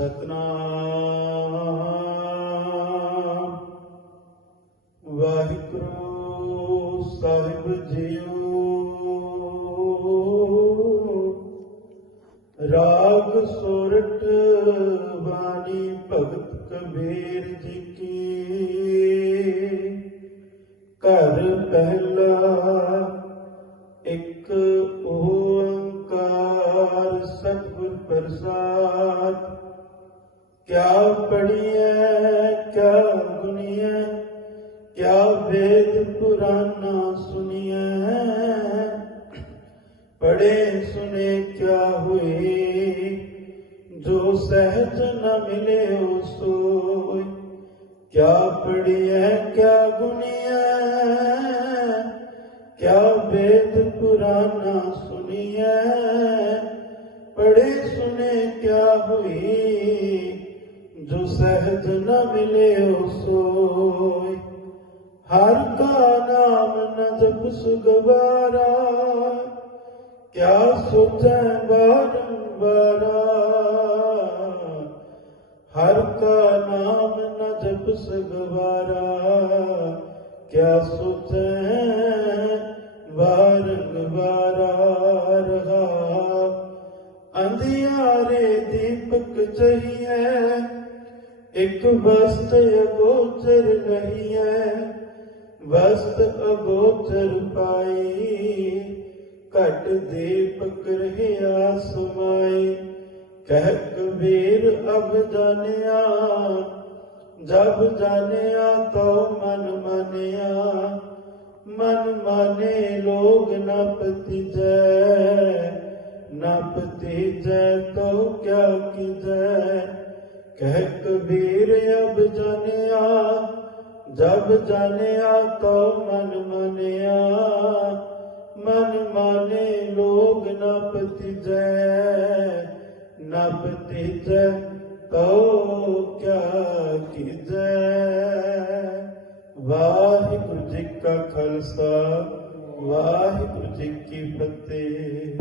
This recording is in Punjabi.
ਸਤਨਾਮ। ਵਾਹਿਗੁਰੂ ਸਾਹਿਬ ਜੀਓ। ਰਾਗ ਸੋਰਠ ਬਾਣੀ ਭਗਤ ਕਬੀਰ ਜੀ ਕੀ। ਘਰ ਪਹਿਲਾ ਕਿਆ ਪੜੀਐ ਕਿਆ ਗੁਨੀਐ ਕਿਆ ਵੇਦ ਪੁਰਾਨਾ ਸੁਨੀਐ ਪੜੇ ਸੁਨੇ ਕਿਆ ਹੋਏ, ਜੋ ਸਹਿਜ ਨ ਮਿਲੇ ਓ ਸੋਈ ਕਿਆ ਪੜੀਐ ਕਿਆ ਗੁਨੀਐ ਕਿਆ ਵੇਦ ਪੁਰਾਨਾ ਸੁਨੀਐ ਪੜੇ ਸੁਨੇ ਕਿਆ ਹੋਈ ਜੋ ਸਹਿਜ ਨ ਮਿਲੇ ਓ ਸੋਈ ਹਰ ਕਾ ਨਾਮ ਨ ਜਪ ਸੁਗਵਾਰਾ, ਕਿਆ ਸੋਚੈ ਬਾਰੰਬਾਰਾ ਹਰ ਕਾ ਨਾਮ ਨ ਜਪ ਸਗਵਾਰਾ, ਕਿਆ ਸੋਚੈ ਵਾਰੰਗਵਾਰਾ ਰਹਾ। ਅੰਧਿਆਰੇ ਦੀਪਕ ਚਹੀਐ ਇਕ ਵਸਤ ਅਗੋਚਰ ਨਹੀਂ ਹੈ ਵਸਤ ਅਗੋਚਰ ਪਾਈ। ਘਟ ਦੀਪਕ ਰਹਿਆ ਸਮਾਈ ਕਹਿ ਕਬੀਰ ਅਬ ਜਾਣਿਆ, ਜਬ ਜਾਣਿਆ ਤੋ ਮਨ ਮਾਨਿਆ। ਮਨ ਮਾਨੇ ਲੋਗ ਨ ਪਤੀਜੈ ਨ ਪਤੀਜੈ ਤੋ ਕਿਆ ਕੀਜੈ ਕਹਿ ਕਬੀਰ ਅਬ ਜਾਣਿਆ ਜਬ ਜਾਣਿਆ ਤੋ ਮਨ ਮਾਨਿਆ। ਮਨ ਮਾਨੇ ਲੋਗ ਨ ਪਤੀਜੈ ਨ ਪਤੀਜੈ ਤੋ ਕਿਆ ਕੀਜੈ। ਵਾਹਿਗੁਰੂ ਜੀ ਕਾ ਖਾਲਸਾ, ਵਾਹਿਗੁਰੂ ਜੀ ਕੀ ਫਤਿਹ।